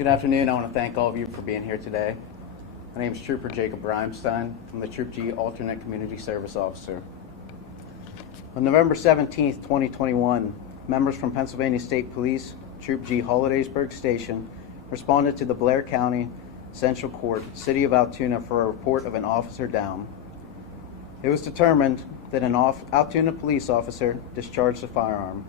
Good afternoon. I want to thank all of you for being here today. My name is Trooper Jacob Brimstein. I'm the Troop G Alternate Community Service Officer. On November 17, 2021, members from Pennsylvania State Police, Troop G Hollidaysburg Station, responded to the Blair County Central Court, City of Altoona, for a report of an officer down. It was determined that an Altoona police officer discharged a firearm.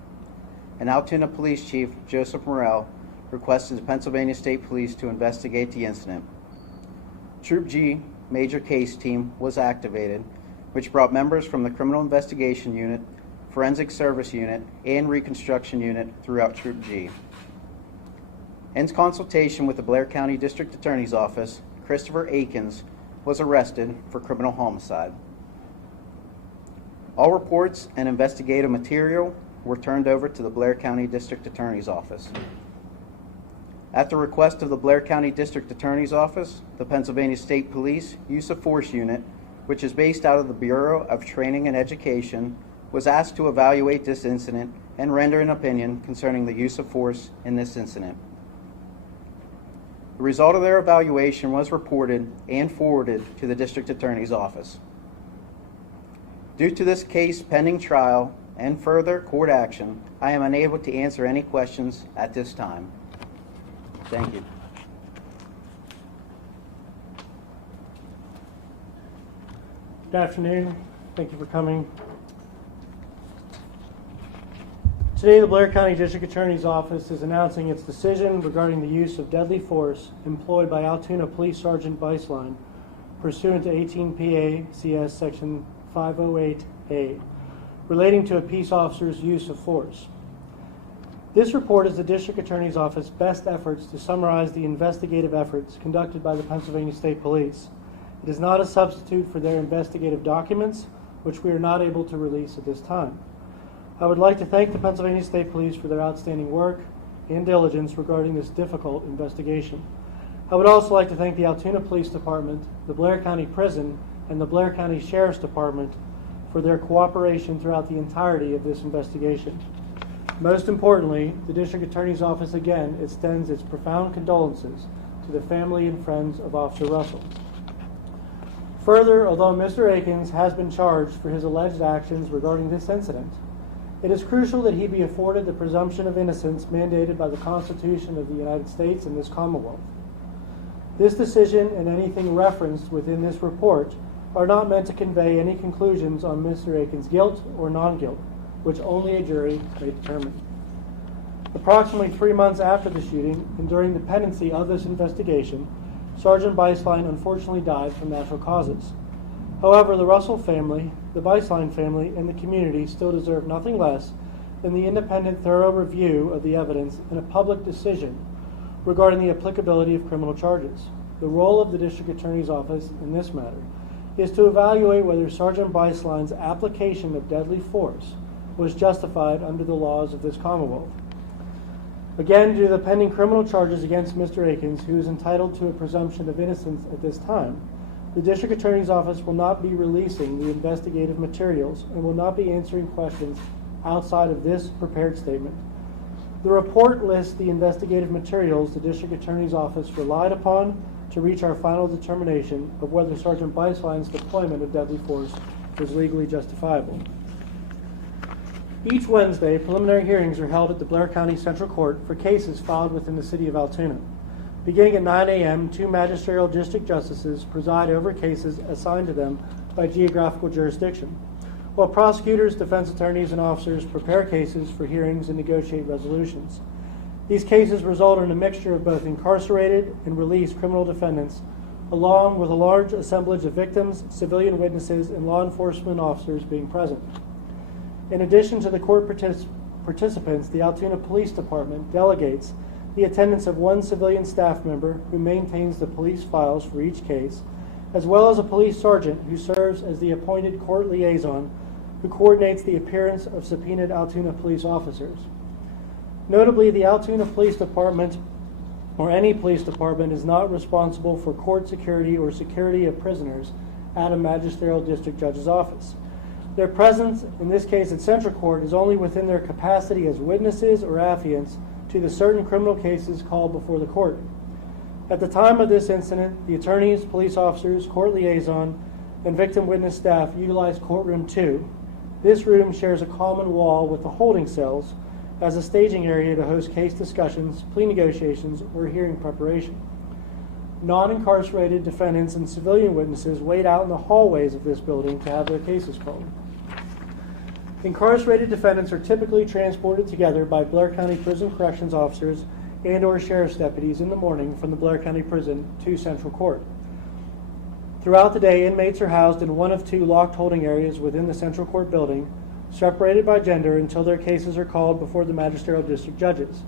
An Altoona Police Chief, Joseph Morrell, requested the Pennsylvania State Police to investigate the incident. Troop G Major Case Team was activated, which brought members from the Criminal Investigation Unit, Forensic Service Unit, and Reconstruction Unit throughout Troop G. In consultation with the Blair County District Attorney's Office, Christopher Akins was arrested for criminal homicide. All reports and investigative material were turned over to the Blair County District Attorney's Office. At the request of the Blair County District Attorney's Office, the Pennsylvania State Police Use of Force Unit, which is based out of the Bureau of Training and Education, was asked to evaluate this incident and render an opinion concerning the use of force in this incident. The result of their evaluation was reported and forwarded to the District Attorney's Office. Due to this case pending trial and further court action, I am unable to answer any questions at this time. Thank you. Good afternoon. Thank you for coming. Today, the Blair County District Attorney's Office is announcing its decision regarding the use of deadly force employed by Altoona Police Sergeant Beislein pursuant to 18 PA-CS Section 508A relating to a peace officer's use of force. This report is the District Attorney's Office's best efforts to summarize the investigative efforts conducted by the Pennsylvania State Police. It is not a substitute for their investigative documents, which we are not able to release at this time. I would like to thank the Pennsylvania State Police for their outstanding work and diligence regarding this difficult investigation. I would also like to thank the Altoona Police Department, the Blair County Prison, and the Blair County Sheriff's Department for their cooperation throughout the entirety of this investigation. Most importantly, the District Attorney's Office again extends its profound condolences to the family and friends of Officer Russell. Further, although Mr. Akins has been charged for his alleged actions regarding this incident, it is crucial that he be afforded the presumption of innocence mandated by the Constitution of the United States and this Commonwealth. This decision and anything referenced within this report are not meant to convey any conclusions on Mr. Akins' guilt or non-guilt, which only a jury may determine. Approximately 3 months after the shooting and during the pendency of this investigation, Sergeant Beislein unfortunately died from natural causes. However, the Russell family, the Beislein family, and the community still deserve nothing less than the independent, thorough review of the evidence and a public decision regarding the applicability of criminal charges. The role of the District Attorney's Office in this matter is to evaluate whether Sergeant Beislein's application of deadly force was justified under the laws of this Commonwealth. Again, due to the pending criminal charges against Mr. Akins, who is entitled to a presumption of innocence at this time, the District Attorney's Office will not be releasing the investigative materials and will not be answering questions outside of this prepared statement. The report lists the investigative materials the District Attorney's Office relied upon to reach our final determination of whether Sergeant Beislein's deployment of deadly force was legally justifiable. Each Wednesday, preliminary hearings are held at the Blair County Central Court for cases filed within the City of Altoona. Beginning at 9 a.m., 2 magisterial district justices preside over cases assigned to them by geographical jurisdiction, while prosecutors, defense attorneys, and officers prepare cases for hearings and negotiate resolutions. These cases result in a mixture of both incarcerated and released criminal defendants, along with a large assemblage of victims, civilian witnesses, and law enforcement officers being present. In addition to the court participants, the Altoona Police Department delegates the attendance of 1 civilian staff member who maintains the police files for each case, as well as a police sergeant who serves as the appointed court liaison who coordinates the appearance of subpoenaed Altoona police officers. Notably, the Altoona Police Department, or any police department, is not responsible for court security or security of prisoners at a magisterial district judge's office. Their presence, in this case at Central Court, is only within their capacity as witnesses or affiants to the certain criminal cases called before the court. At the time of this incident, the attorneys, police officers, court liaison, and victim witness staff utilized courtroom 2. This room shares a common wall with the holding cells as a staging area to host case discussions, plea negotiations, or hearing preparation. Non-incarcerated defendants and civilian witnesses wait out in the hallways of this building to have their cases called. Incarcerated defendants are typically transported together by Blair County Prison Corrections officers and/or sheriff's deputies in the morning from the Blair County Prison to Central Court. Throughout the day, inmates are housed in one of 2 locked holding areas within the Central Court building, separated by gender until their cases are called before the magisterial district judges.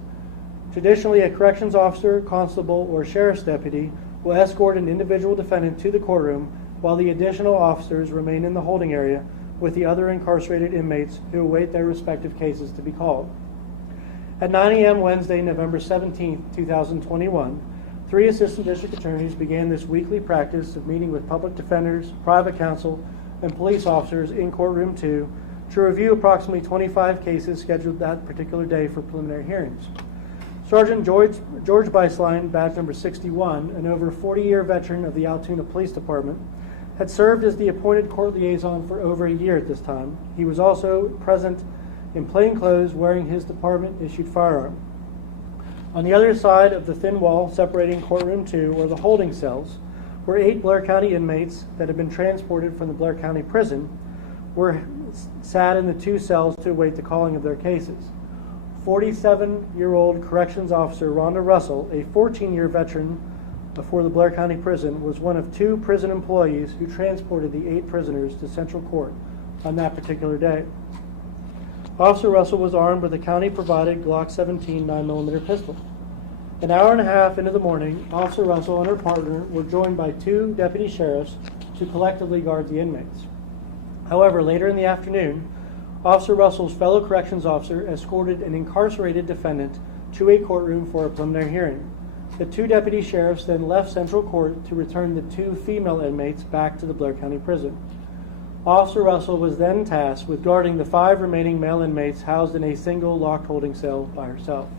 Traditionally, a corrections officer, constable, or sheriff's deputy will escort an individual defendant to the courtroom while the additional officers remain in the holding area with the other incarcerated inmates who await their respective cases to be called. At 9 a.m. Wednesday, November 17, 2021, 3 assistant district attorneys began this weekly practice of meeting with public defenders, private counsel, and police officers in courtroom 2 to review approximately 25 cases scheduled that particular day for preliminary hearings. Sergeant George Beislein, badge number 61, an over 40-year veteran of the Altoona Police Department, had served as the appointed court liaison for over a year at this time. He was also present in plain clothes wearing his department-issued firearm. On the other side of the thin wall separating courtroom 2 were the holding cells, where 8 Blair County inmates that had been transported from the Blair County Prison sat in the 2 cells to await the calling of their cases. 47-year-old corrections officer Rhonda Russell, a 14-year veteran for the Blair County Prison, was one of 2 prison employees who transported the 8 prisoners to Central Court on that particular day. Officer Russell was armed with a county-provided Glock 17 9mm pistol. An hour and a half into the morning, Officer Russell and her partner were joined by 2 deputy sheriffs to collectively guard the inmates. However, later in the afternoon, Officer Russell's fellow corrections officer escorted an incarcerated defendant to a courtroom for a preliminary hearing. The 2 deputy sheriffs then left Central Court to return the 2 female inmates back to the Blair County Prison. Officer Russell was then tasked with guarding the 5 remaining male inmates housed in a single locked holding cell by herself.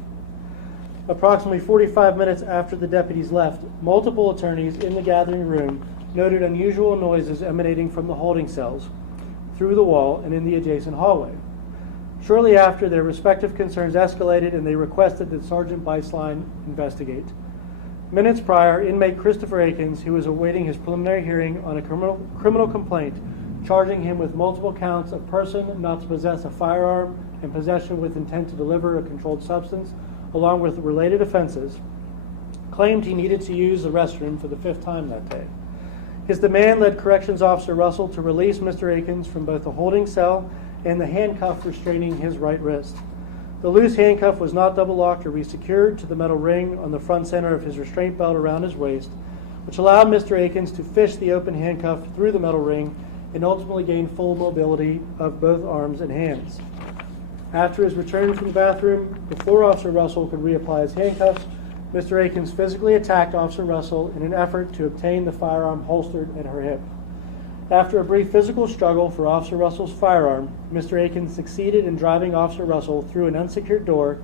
Approximately 45 minutes after the deputies left, multiple attorneys in the gathering room noted unusual noises emanating from the holding cells, through the wall, and in the adjacent hallway. Shortly after, their respective concerns escalated and they requested that Sergeant Beislein investigate. Minutes prior, inmate Christopher Akins, who was awaiting his preliminary hearing on a criminal complaint charging him with multiple counts of person not to possess a firearm and possession with intent to deliver a controlled substance, along with related offenses, claimed he needed to use the restroom for the 5th time that day. His demand led Corrections Officer Russell to release Mr. Akins from both the holding cell and the handcuff restraining his right wrist. The loose handcuff was not double locked or resecured to the metal ring on the front center of his restraint belt around his waist, which allowed Mr. Akins to fish the open handcuff through the metal ring and ultimately gain full mobility of both arms and hands. After his return from the bathroom, before Officer Russell could reapply his handcuffs, Mr. Akins physically attacked Officer Russell in an effort to obtain the firearm holstered at her hip. After a brief physical struggle for Officer Russell's firearm, Mr. Akins succeeded in driving Officer Russell through an unsecured door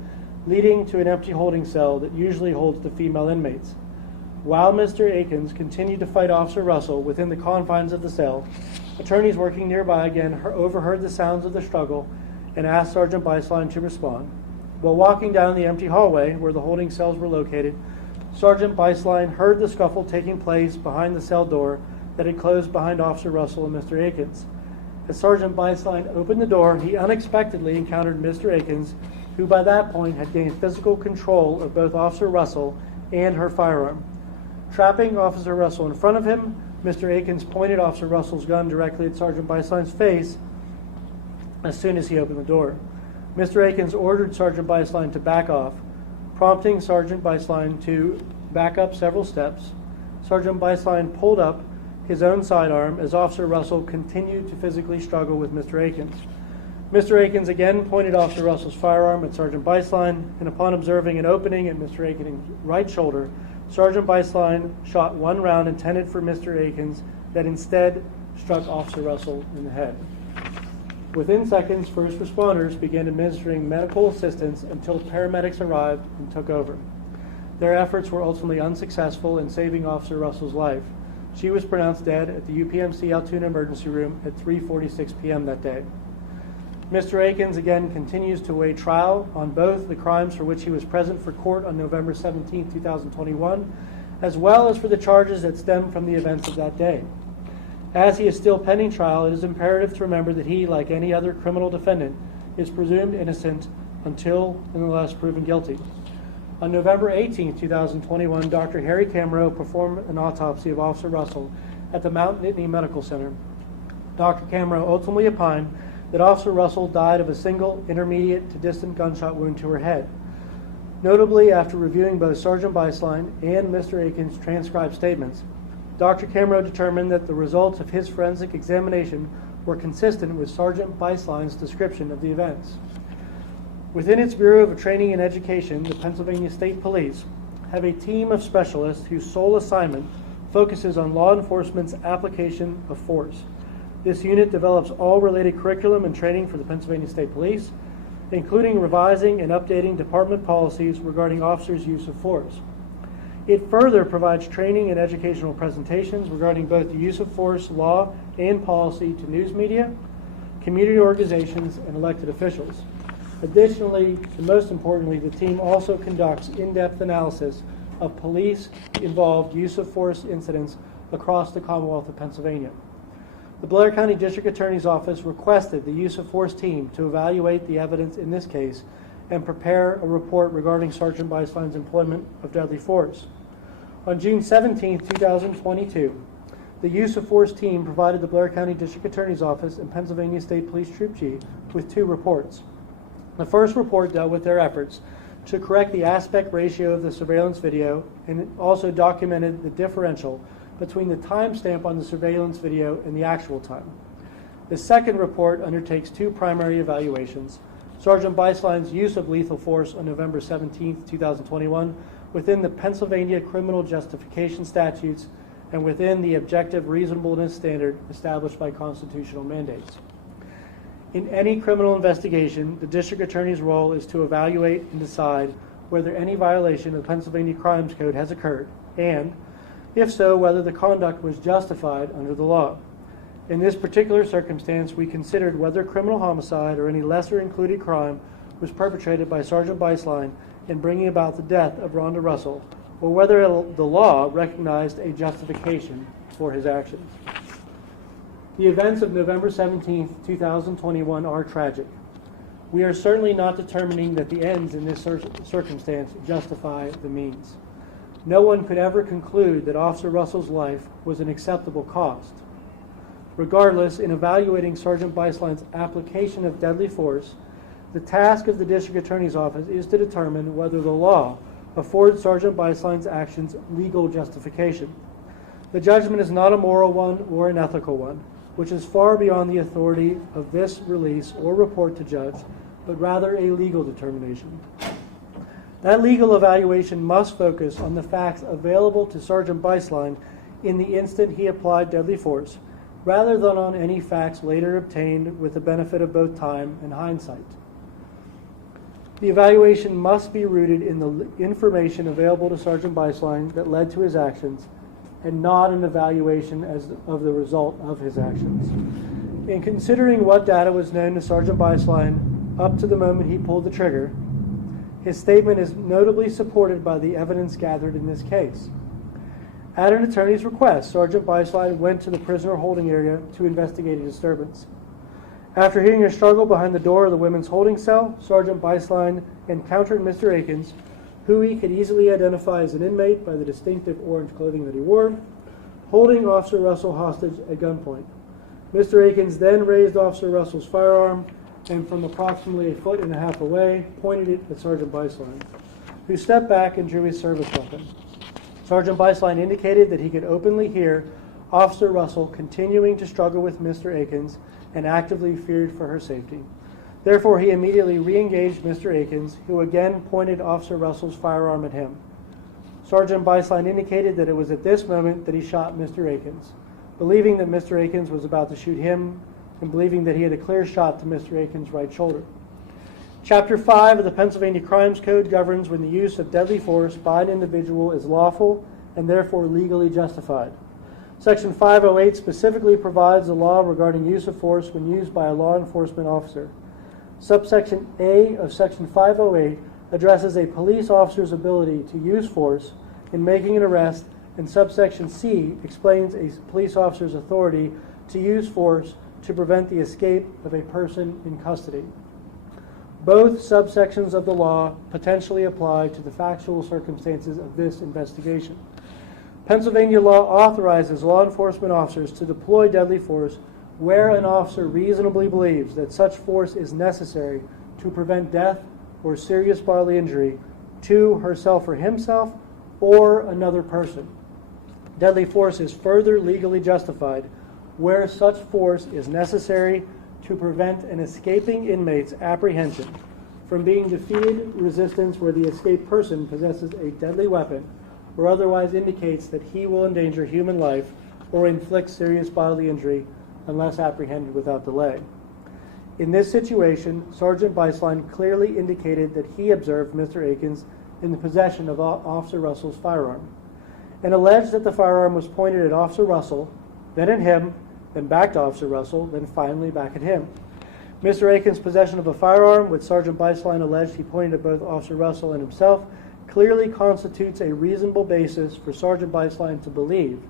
leading to an empty holding cell that usually holds the female inmates. While Mr. Akins continued to fight Officer Russell within the confines of the cell, attorneys working nearby again overheard the sounds of the struggle and asked Sergeant Beislein to respond. While walking down the empty hallway where the holding cells were located, Sergeant Beislein heard the scuffle taking place behind the cell door that had closed behind Officer Russell and Mr. Akins. As Sergeant Beislein opened the door, he unexpectedly encountered Mr. Akins, who by that point had gained physical control of both Officer Russell and her firearm. Trapping Officer Russell in front of him, Mr. Akins pointed Officer Russell's gun directly at Sergeant Beislein's face as soon as he opened the door. Mr. Akins ordered Sergeant Beislein to back off, prompting Sergeant Beislein to back up several steps. Sergeant Beislein pulled up his own sidearm as Officer Russell continued to physically struggle with Mr. Akins. Mr. Akins again pointed Officer Russell's firearm at Sergeant Beislein, and upon observing an opening at Mr. Akins' right shoulder, Sergeant Beislein shot one round intended for Mr. Akins that instead struck Officer Russell in the head. Within seconds, first responders began administering medical assistance until paramedics arrived and took over. Their efforts were ultimately unsuccessful in saving Officer Russell's life. She was pronounced dead at the UPMC Altoona emergency room at 3:46 p.m. that day. Mr. Akins again continues to await trial on both the crimes for which he was present for court on November 17, 2021, as well as for the charges that stem from the events of that day. As he is still pending trial, it is imperative to remember that he, like any other criminal defendant, is presumed innocent until and unless proven guilty. On November 18, 2021, Dr. Harry Camero performed an autopsy of Officer Russell at the Mount Nittany Medical Center. Dr. Camero ultimately opined that Officer Russell died of a single intermediate to distant gunshot wound to her head. Notably, after reviewing both Sergeant Beislein and Mr. Akins' transcribed statements, Dr. Camero determined that the results of his forensic examination were consistent with Sergeant Beislein's description of the events. Within its Bureau of Training and Education, the Pennsylvania State Police have a team of specialists whose sole assignment focuses on law enforcement's application of force. This unit develops all related curriculum and training for the Pennsylvania State Police, including revising and updating department policies regarding officers' use of force. It further provides training and educational presentations regarding both the use of force law and policy to news media, community organizations, and elected officials. Additionally, and most importantly, the team also conducts in-depth analysis of police-involved use of force incidents across the Commonwealth of Pennsylvania. The Blair County District Attorney's Office requested the use of force team to evaluate the evidence in this case and prepare a report regarding Sergeant Beislein's employment of deadly force. On June 17, 2022, the use of force team provided the Blair County District Attorney's Office and Pennsylvania State Police Troop G with two reports. The first report dealt with their efforts to correct the aspect ratio of the surveillance video, and it also documented the differential between the timestamp on the surveillance video and the actual time. The second report undertakes two primary evaluations: Sergeant Beislein's use of lethal force on November 17, 2021, within the Pennsylvania criminal justification statutes and within the objective reasonableness standard established by constitutional mandates. In any criminal investigation, the district attorney's role is to evaluate and decide whether any violation of the Pennsylvania Crimes Code has occurred, and, if so, whether the conduct was justified under the law. In this particular circumstance, we considered whether criminal homicide or any lesser included crime was perpetrated by Sergeant Beislein in bringing about the death of Rhonda Russell, or whether the law recognized a justification for his actions. The events of November 17, 2021 are tragic. We are certainly not determining that the ends in this circumstance justify the means. No one could ever conclude that Officer Russell's life was an acceptable cost. Regardless, in evaluating Sergeant Beislein's application of deadly force, the task of the District Attorney's Office is to determine whether the law affords Sergeant Beislein's actions legal justification. The judgment is not a moral one or an ethical one, which is far beyond the authority of this release or report to judge, but rather a legal determination. That legal evaluation must focus on the facts available to Sergeant Beislein in the instant he applied deadly force, rather than on any facts later obtained with the benefit of both time and hindsight. The evaluation must be rooted in the information available to Sergeant Beislein that led to his actions, and not an evaluation of the result of his actions. In considering what data was known to Sergeant Beislein up to the moment he pulled the trigger, his statement is notably supported by the evidence gathered in this case. At an attorney's request, Sergeant Beislein went to the prisoner holding area to investigate a disturbance. After hearing a struggle behind the door of the women's holding cell, Sergeant Beislein encountered Mr. Akins, who he could easily identify as an inmate by the distinctive orange clothing that he wore, holding Officer Russell hostage at gunpoint. Mr. Akins then raised Officer Russell's firearm and from approximately 1.5 feet away, pointed it at Sergeant Beislein, who stepped back and drew his service weapon. Sergeant Beislein indicated that he could openly hear Officer Russell continuing to struggle with Mr. Akins and actively feared for her safety. Therefore, he immediately re-engaged Mr. Akins, who again pointed Officer Russell's firearm at him. Sergeant Beislein indicated that it was at this moment that he shot Mr. Akins, believing that Mr. Akins was about to shoot him and believing that he had a clear shot to Mr. Akins' right shoulder. Chapter 5 of the Pennsylvania Crimes Code governs when the use of deadly force by an individual is lawful and therefore legally justified. Section 508 specifically provides the law regarding use of force when used by a law enforcement officer. Subsection A of Section 508 addresses a police officer's ability to use force in making an arrest, and subsection C explains a police officer's authority to use force to prevent the escape of a person in custody. Both subsections of the law potentially apply to the factual circumstances of this investigation. Pennsylvania law authorizes law enforcement officers to deploy deadly force where an officer reasonably believes that such force is necessary to prevent death or serious bodily injury to herself or himself or another person. Deadly force is further legally justified where such force is necessary to prevent an escaping inmate's apprehension from being defeated resistance where the escaped person possesses a deadly weapon or otherwise indicates that he will endanger human life or inflict serious bodily injury unless apprehended without delay. In this situation, Sergeant Beislein clearly indicated that he observed Mr. Akins in the possession of Officer Russell's firearm and alleged that the firearm was pointed at Officer Russell, then at him, then back to Officer Russell, then finally back at him. Mr. Akins' possession of a firearm, which Sergeant Beislein alleged he pointed at both Officer Russell and himself, clearly constitutes a reasonable basis for Sergeant Beislein to believe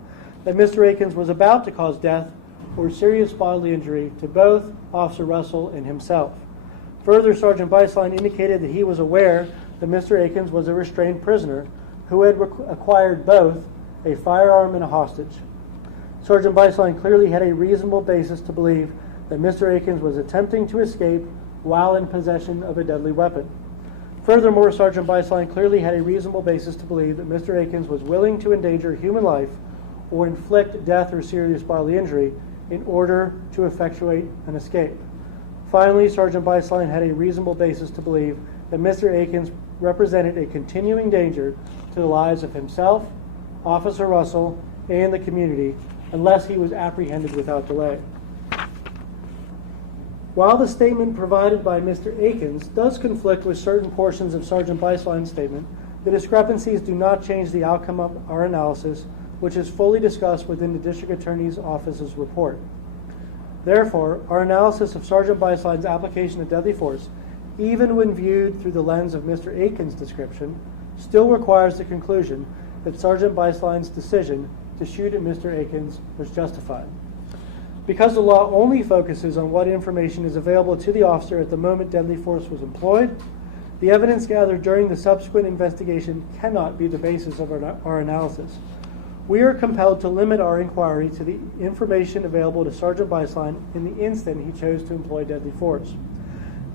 that Mr. Akins was about to cause death or serious bodily injury to both Officer Russell and himself. Further, Sergeant Beislein indicated that he was aware that Mr. Akins was a restrained prisoner who had acquired both a firearm and a hostage. Sergeant Beislein clearly had a reasonable basis to believe that Mr. Akins was attempting to escape while in possession of a deadly weapon. Furthermore, Sergeant Beislein clearly had a reasonable basis to believe that Mr. Akins was willing to endanger human life or inflict death or serious bodily injury in order to effectuate an escape. Finally, Sergeant Beislein had a reasonable basis to believe that Mr. Akins represented a continuing danger to the lives of himself, Officer Russell, and the community unless he was apprehended without delay. While the statement provided by Mr. Akins does conflict with certain portions of Sergeant Beislein's statement, the discrepancies do not change the outcome of our analysis, which is fully discussed within the District Attorney's Office's report. Therefore, our analysis of Sergeant Beislein's application of deadly force, even when viewed through the lens of Mr. Akins' description, still requires the conclusion that Sergeant Beislein's decision to shoot at Mr. Akins was justified. Because the law only focuses on what information is available to the officer at the moment deadly force was employed, the evidence gathered during the subsequent investigation cannot be the basis of our analysis. We are compelled to limit our inquiry to the information available to Sergeant Beislein in the instant he chose to employ deadly force.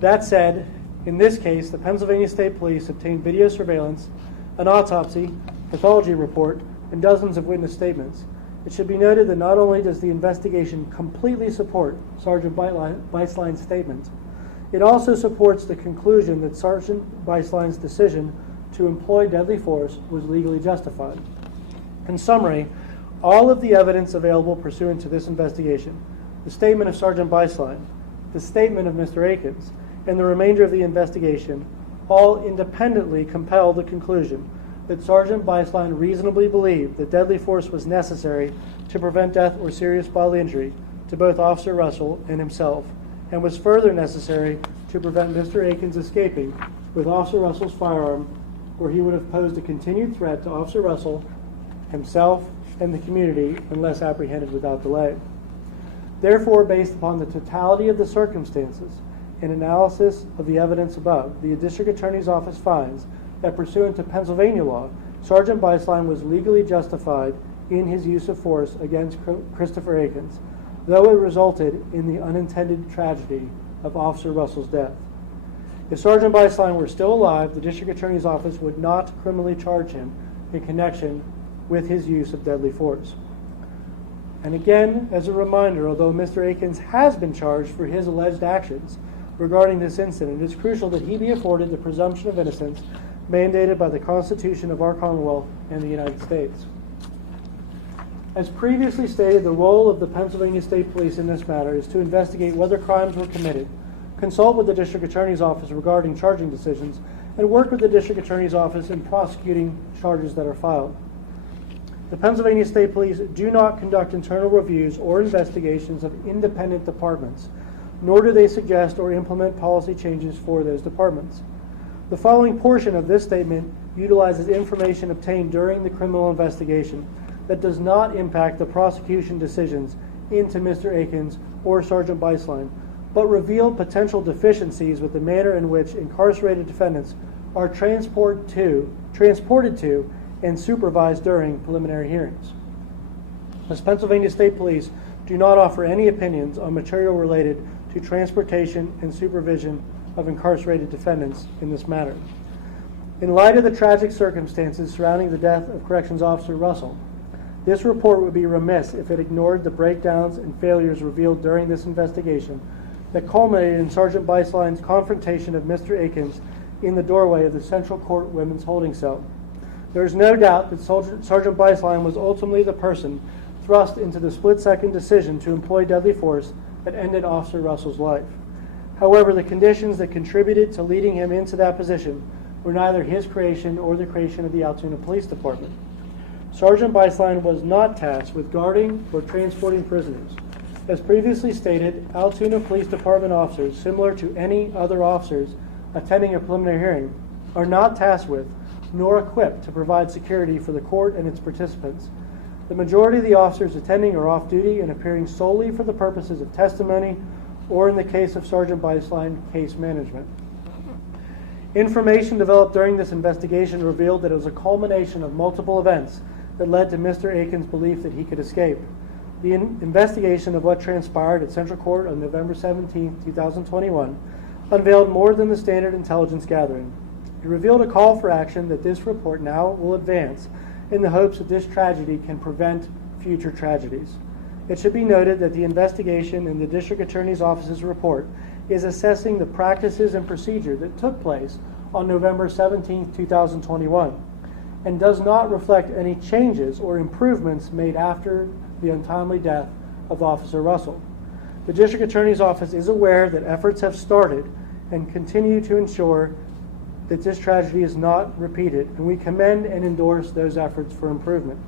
That said, in this case, the Pennsylvania State Police obtained video surveillance, an autopsy, pathology report, and dozens of witness statements. It should be noted that not only does the investigation completely support Sergeant Beislein's statement, it also supports the conclusion that Sergeant Beislein's decision to employ deadly force was legally justified. In summary, all of the evidence available pursuant to this investigation, the statement of Sergeant Beislein, the statement of Mr. Akins, and the remainder of the investigation all independently compel the conclusion that Sergeant Beislein reasonably believed that deadly force was necessary to prevent death or serious bodily injury to both Officer Russell and himself, and was further necessary to prevent Mr. Akins escaping with Officer Russell's firearm, where he would have posed a continued threat to Officer Russell, himself, and the community unless apprehended without delay. Therefore, based upon the totality of the circumstances and analysis of the evidence above, the District Attorney's Office finds that pursuant to Pennsylvania law, Sergeant Beislein was legally justified in his use of force against Christopher Akins, though it resulted in the unintended tragedy of Officer Russell's death. If Sergeant Beislein were still alive, the District Attorney's Office would not criminally charge him in connection with his use of deadly force. And again, as a reminder, although Mr. Akins has been charged for his alleged actions regarding this incident, it is crucial that he be afforded the presumption of innocence mandated by the Constitution of our Commonwealth and the United States. As previously stated, the role of the Pennsylvania State Police in this matter is to investigate whether crimes were committed consult with the District Attorney's Office regarding charging decisions, and work with the District Attorney's Office in prosecuting charges that are filed. The Pennsylvania State Police do not conduct internal reviews or investigations of independent departments, nor do they suggest or implement policy changes for those departments. The following portion of this statement utilizes information obtained during the criminal investigation that does not impact the prosecution decisions into Mr. Akins or Sergeant Beislein, but revealed potential deficiencies with the manner in which incarcerated defendants are transported to and supervised during preliminary hearings. The Pennsylvania State Police do not offer any opinions on material related to transportation and supervision of incarcerated defendants in this matter. In light of the tragic circumstances surrounding the death of Corrections Officer Russell, this report would be remiss if it ignored the breakdowns and failures revealed during this investigation that culminated in Sergeant Beislein's confrontation of Mr. Akins in the doorway of the Central Court Women's Holding Cell. There is no doubt that Sergeant Beislein was ultimately the person thrust into the split-second decision to employ deadly force that ended Officer Russell's life. However, the conditions that contributed to leading him into that position were neither his creation or the creation of the Altoona Police Department. Sergeant Beislein was not tasked with guarding or transporting prisoners. As previously stated, Altoona Police Department officers, similar to any other officers attending a preliminary hearing, are not tasked with nor equipped to provide security for the court and its participants. The majority of the officers attending are off duty and appearing solely for the purposes of testimony or, in the case of Sergeant Beislein, case management. Information developed during this investigation revealed that it was a culmination of multiple events that led to Mr. Akins' belief that he could escape. The investigation of what transpired at Central Court on November 17, 2021, unveiled more than the standard intelligence gathering. It revealed a call for action that this report now will advance in the hopes that this tragedy can prevent future tragedies. It should be noted that the investigation in the District Attorney's Office's report is assessing the practices and procedure that took place on November 17, 2021, and does not reflect any changes or improvements made after the untimely death of Officer Russell. The District Attorney's Office is aware that efforts have started and continue to ensure that this tragedy is not repeated, and we commend and endorse those efforts for improvement.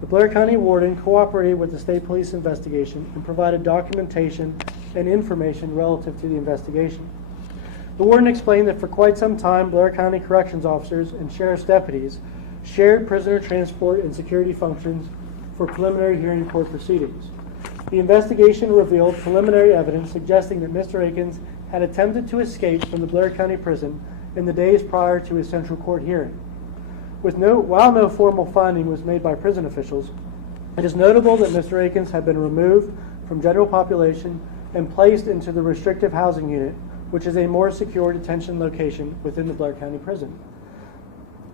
The Blair County Warden cooperated with the State Police investigation and provided documentation and information relative to the investigation. The Warden explained that for quite some time, Blair County Corrections officers and Sheriff's deputies shared prisoner transport and security functions for preliminary hearing court proceedings. The investigation revealed preliminary evidence suggesting that Mr. Akins had attempted to escape from the Blair County Prison in the days prior to his Central Court hearing. While no formal finding was made by prison officials, it is notable that Mr. Akins had been removed from general population and placed into the restrictive housing unit, which is a more secure detention location within the Blair County Prison.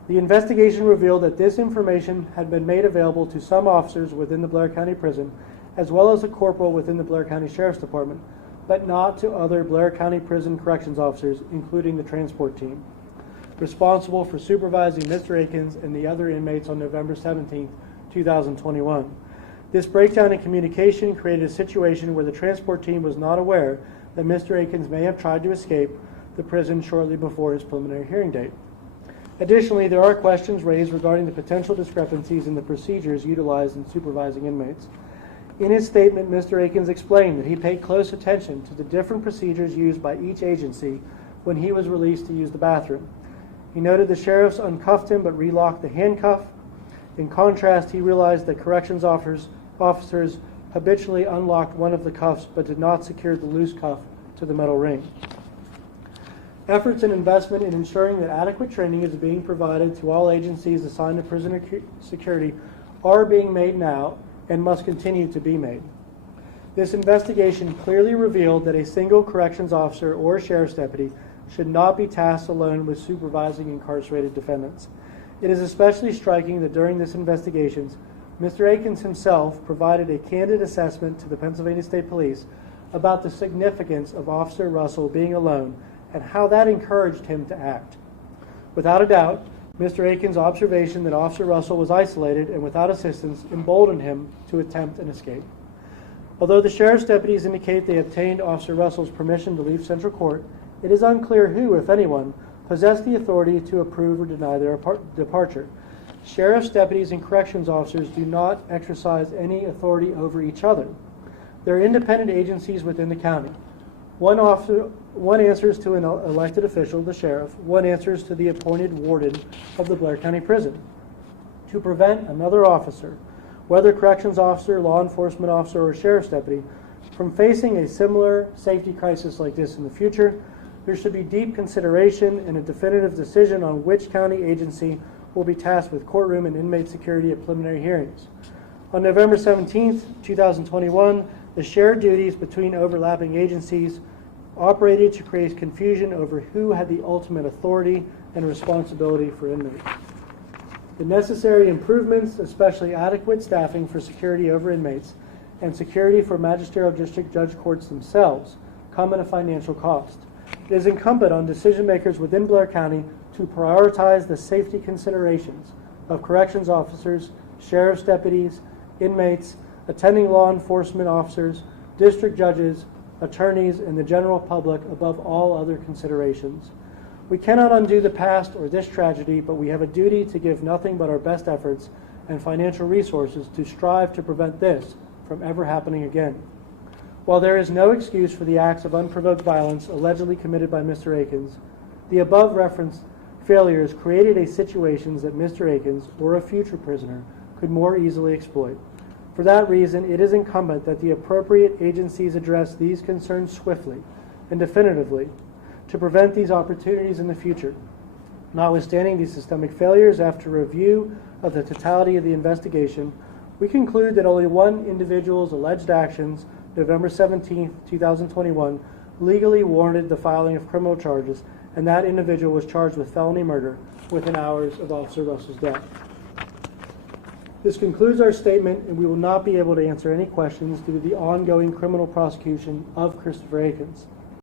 The investigation revealed that this information had been made available to some officers within the Blair County Prison, as well as a corporal within the Blair County Sheriff's Department, but not to other Blair County Prison corrections officers, including the transport team, responsible for supervising Mr. Akins and the other inmates on November 17, 2021. This breakdown in communication created a situation where the transport team was not aware that Mr. Akins may have tried to escape the prison shortly before his preliminary hearing date. Additionally, there are questions raised regarding the potential discrepancies in the procedures utilized in supervising inmates. In his statement, Mr. Akins explained that he paid close attention to the different procedures used by each agency when he was released to use the bathroom. He noted the sheriffs uncuffed him but relocked the handcuff. In contrast, he realized that corrections officers habitually unlocked one of the cuffs but did not secure the loose cuff to the metal ring. Efforts and investment in ensuring that adequate training is being provided to all agencies assigned to prisoner security are being made now and must continue to be made. This investigation clearly revealed that a single corrections officer or sheriff's deputy should not be tasked alone with supervising incarcerated defendants. It is especially striking that during this investigation, Mr. Akins himself provided a candid assessment to the Pennsylvania State Police about the significance of Officer Russell being alone and how that encouraged him to act. Without a doubt, Mr. Akins' observation that Officer Russell was isolated and without assistance emboldened him to attempt an escape. Although the sheriff's deputies indicate they obtained Officer Russell's permission to leave Central Court, it is unclear who, if anyone, possessed the authority to approve or deny their departure. Sheriff's deputies and corrections officers do not exercise any authority over each other. They're independent agencies within the county. One answers to an elected official, the sheriff. One answers to the appointed warden of the Blair County Prison. To prevent another officer, whether corrections officer, law enforcement officer, or sheriff's deputy, from facing a similar safety crisis like this in the future, there should be deep consideration and a definitive decision on which county agency will be tasked with courtroom and inmate security at preliminary hearings. On November 17, 2021, the shared duties between overlapping agencies operated to create confusion over who had the ultimate authority and responsibility for inmates. The necessary improvements, especially adequate staffing for security over inmates and security for magisterial district judge courts themselves, come at a financial cost. It is incumbent on decision makers within Blair County to prioritize the safety considerations of corrections officers, sheriff's deputies, inmates, attending law enforcement officers, district judges, attorneys, and the general public above all other considerations. We cannot undo the past or this tragedy, but we have a duty to give nothing but our best efforts and financial resources to strive to prevent this from ever happening again. While there is no excuse for the acts of unprovoked violence allegedly committed by Mr. Akins, the above referenced failures created a situation that Mr. Akins or a future prisoner could more easily exploit. For that reason, it is incumbent that the appropriate agencies address these concerns swiftly and definitively to prevent these opportunities in the future. Notwithstanding these systemic failures, after review of the totality of the investigation, we conclude that only one individual's alleged actions, November 17, 2021, legally warranted the filing of criminal charges, and that individual was charged with felony murder within hours of Officer Russell's death. This concludes our statement, and we will not be able to answer any questions due to the ongoing criminal prosecution of Christopher Akins.